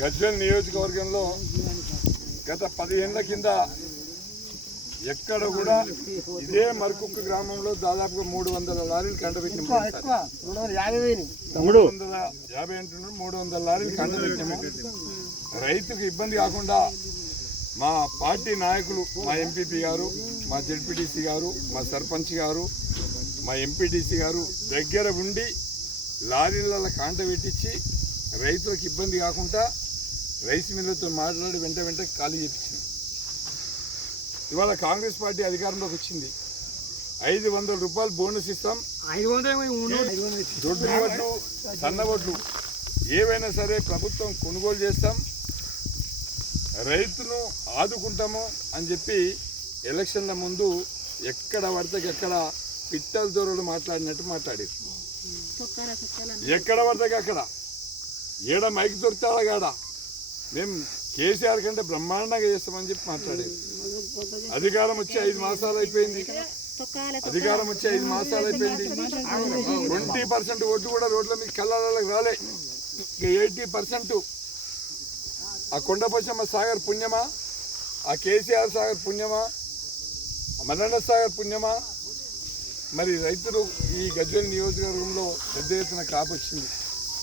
గజ్వెల్ నియోజకవర్గంలో గత పదిహేనుల కింద ఎక్కడ కూడా ఇదే మరకుక్క గ్రామంలో దాదాపుగా మూడు వందల లారీలు కండబెట్టిన మూడు వందల యాభై అంటున్నారు మూడు వందల లారీలు కండబెట్టాము రైతుకు ఇబ్బంది కాకుండా మా పార్టీ నాయకులు మా ఎంపీపీ గారు మా జెడ్పీటీసీ గారు మా సర్పంచ్ గారు మా ఎంపీటీసీ గారు దగ్గర ఉండి లారీల కాంట పెట్టించి రైతులకు ఇబ్బంది కాకుండా రైస్ మిల్లతో మాట్లాడి వెంట వెంట ఖాళీ చేపించింది ఇవాళ కాంగ్రెస్ పార్టీ అధికారంలోకి వచ్చింది. ఐదు వందల రూపాయలు బోనస్ ఇస్తాం. దొడ్డు వడ్లు సన్న వడ్లు ఏవైనా సరే ప్రభుత్వం కొనుగోలు చేస్తాం. రైతును ఆదుకుంటాము అని చెప్పి ఎలక్షన్ల ముందు ఎక్కడ పడితే ఎక్కడ పిట్టల దొరలు మాట్లాడినట్టు మాట్లాడారు. ఎక్కడ పడితే అక్కడ. ఏడ మైక్ దొరుకుతాడా కాడ? మేము కేసీఆర్ కంటే బ్రహ్మాండంగా చేస్తామని చెప్పి మాట్లాడేది. అధికారం వచ్చి ఐదు మాసాలు అయిపోయింది. అధికారం వచ్చి ఐదు మాసాలు అయిపోయింది. ట్వంటీ పర్సెంట్ ఓట్లు కూడా రోడ్ల మీద కళ్ళకి రాలే. Eighty percent. ఆ కొండపోచమ్మ సాగర్ పుణ్యమా? ఆ కేసీఆర్ సాగర్ పుణ్యమా? ఆ సాగర్ పుణ్యమా? మరి రైతులు ఈ గజ్వెల్ నియోజకవర్గంలో పెద్ద ఎత్తున కాపు వచ్చింది.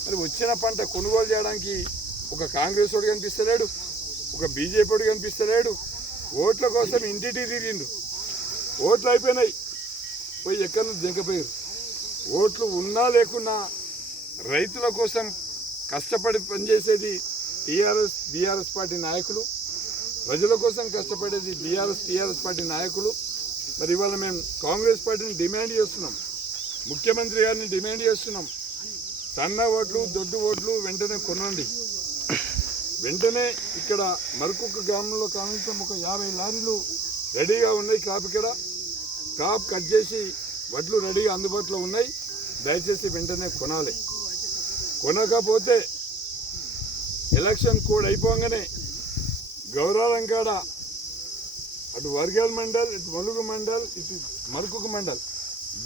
మరి వచ్చిన పంట కొనుగోలు చేయడానికి ఒక కాంగ్రెస్ వాడు కనిపిస్తలేడు ఒక బీజేపీ వాడు కనిపిస్తలేడు. ఓట్ల కోసం ఇంటిటి తిరిగిండు. ఓట్లు అయిపోయినాయి. పోయి ఎక్కడి నుంచి దింకపోయారు? ఓట్లు ఉన్నా లేకున్నా రైతుల కోసం కష్టపడి పనిచేసేది టీఆర్ఎస్ బీఆర్ఎస్ పార్టీ నాయకులు. ప్రజల కోసం కష్టపడేది బీఆర్ఎస్ టీఆర్ఎస్ పార్టీ నాయకులు. మరి ఇవాళ మేము కాంగ్రెస్ పార్టీని డిమాండ్ చేస్తున్నాం. ముఖ్యమంత్రి గారిని డిమాండ్ చేస్తున్నాం. సన్న ఓట్లు దొడ్డు ఓట్లు వెంటనే కొనండి. వెంటనే ఇక్కడ మరొక గ్రామంలో కనీసం ఒక యాభై లారీలు రెడీగా ఉన్నాయి క్రాప్ ఇక్కడ. క్రాప్ కట్ చేసి వడ్లు రెడీగా అందుబాటులో ఉన్నాయి. దయచేసి వెంటనే కొనాలి. కొనకపోతే ఎలక్షన్ కోడ్ అయిపోగానే గౌరవం కాడ అటు వర్గల్ మండల్ ఇటు మలుగు మండల్ ఇటు మరుకుకు మండల్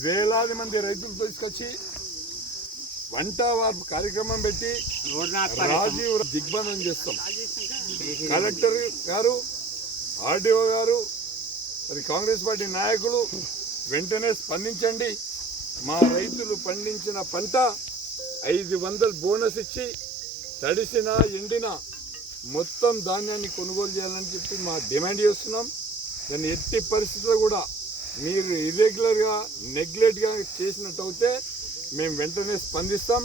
వేలాది మంది రైతులు తీసుకొచ్చి వంట వార్పు కార్యక్రమం పెట్టి రాజీవ్ దిగ్బంధం చేస్తాం. కలెక్టర్ గారు ఆర్డీఓ గారు మరి కాంగ్రెస్ పార్టీ నాయకులు వెంటనే స్పందించండి. మా రైతులు పండించిన పంట ఐదు వందలు బోనస్ ఇచ్చి తడిసిన ఎండిన మొత్తం ధాన్యాన్ని కొనుగోలు చేయాలని చెప్పి మా డిమాండ్ చేస్తున్నాం. దాన్ని ఎట్టి పరిస్థితుల్లో కూడా మీరు ఇర్రెగ్యులర్గా నెగ్లెక్ట్గా చేసినట్టు అయితే మేము వెంటనే స్పందిస్తాం.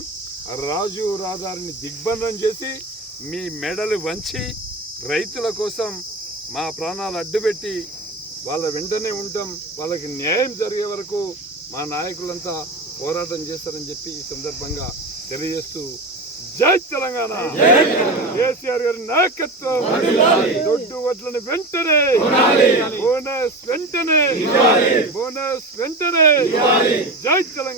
రాజు రాజారిని దిగ్బంధం చేసి మీ మెడలు వంచి రైతుల కోసం మా ప్రాణాలు అడ్డుపెట్టి వాళ్ళ వెంటనే ఉంటాం. వాళ్ళకి న్యాయం జరిగే వరకు మా నాయకులంతా పోరాటం చేస్తారని చెప్పి ఈ సందర్భంగా తెలియజేస్తూ జై తెలంగాణ! కేసీఆర్ గారి నాయకత్వం! దొడ్డు వడ్లను వెంటనే! బోనస్ వెంటనే! బోనస్ వెంటనే! జై తెలంగాణ!